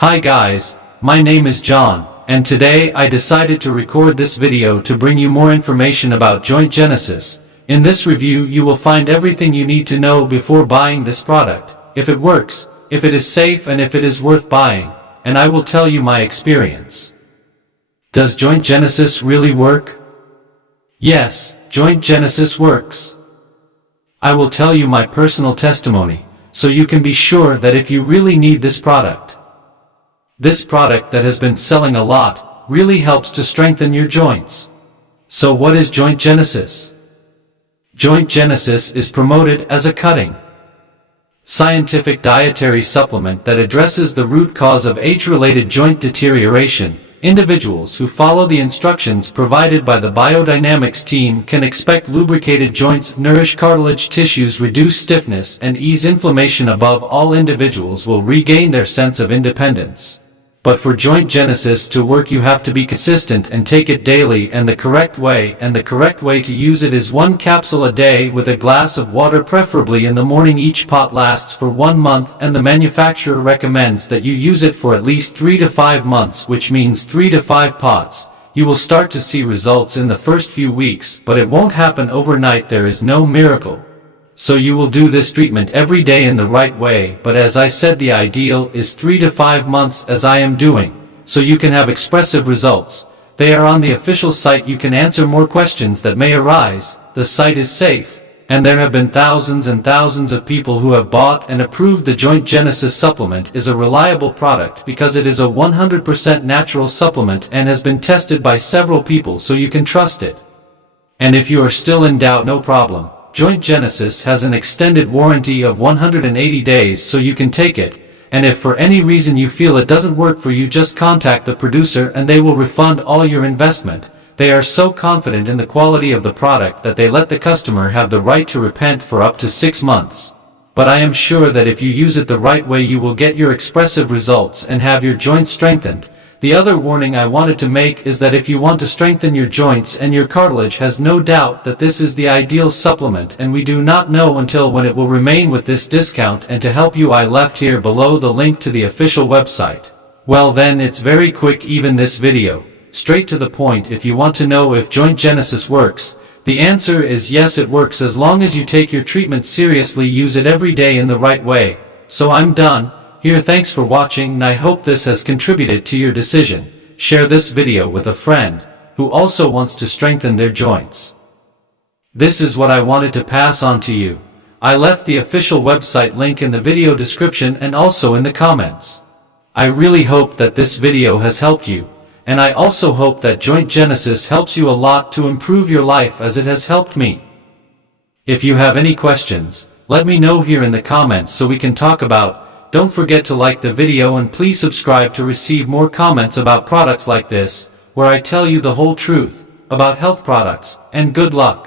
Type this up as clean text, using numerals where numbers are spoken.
Hi guys, my name is John, and today I decided to record this video to bring you more information about Joint Genesis. In this review you will find everything you need to know before buying this product, if it works, if it is safe and if it is worth buying, and I will tell you my experience. Does Joint Genesis really work? Yes, Joint Genesis works. I will tell you my personal testimony, so you can be sure that if you really need this product. This product that has been selling a lot, really helps to strengthen your joints. So what is Joint Genesis? Joint Genesis is promoted as a cutting, scientific dietary supplement that addresses the root cause of age-related joint deterioration. Individuals who follow the instructions provided by the BioDynamix team can expect lubricated joints, nourish cartilage tissues, reduce stiffness, and ease inflammation. Above all, individuals will regain their sense of independence. But for Joint Genesis to work you have to be consistent and take it daily and the correct way to use it is 1 capsule a day with a glass of water, preferably in the morning. Each pot lasts for 1 month and the manufacturer recommends that you use it for at least 3 to 5 months, which means 3 to 5 pots. You will start to see results in the first few weeks, but it won't happen overnight. There is no miracle. So you will do this treatment every day in the right way, but as I said, the ideal is 3 to 5 months, as I am doing, so you can have expressive results. They are on the official site. You can answer more questions that may arise. The site is safe, and there have been thousands and thousands of people who have bought and approved. The Joint Genesis supplement is a reliable product because it is a 100% natural supplement and has been tested by several people, so you can trust it. And if you are still in doubt, no problem. Joint Genesis has an extended warranty of 180 days, so you can take it, and if for any reason you feel it doesn't work for you, just contact the producer and they will refund all your investment. They are so confident in the quality of the product that they let the customer have the right to repent for up to 6 months. But I am sure that if you use it the right way, you will get your expressive results and have your joints strengthened. The other warning I wanted to make is that if you want to strengthen your joints and your cartilage, has no doubt that this is the ideal supplement, and we do not know until when it will remain with this discount. And to help you, I left here below the link to the official website. Well then, it's very quick, even this video. Straight to the point. If you want to know if Joint Genesis works, the answer is yes, it works as long as you take your treatment seriously, use it every day in the right way. So I'm done here. Thanks for watching, and I hope this has contributed to your decision. Share this video with a friend who also wants to strengthen their joints. This is what I wanted to pass on to you. I left the official website link in the video description and also in the comments. I really hope that this video has helped you, and I also hope that Joint Genesis helps you a lot to improve your life as it has helped me. If you have any questions, let me know here in the comments so we can talk about. Don't forget to like the video and please subscribe to receive more comments about products like this, where I tell you the whole truth about health products, and good luck.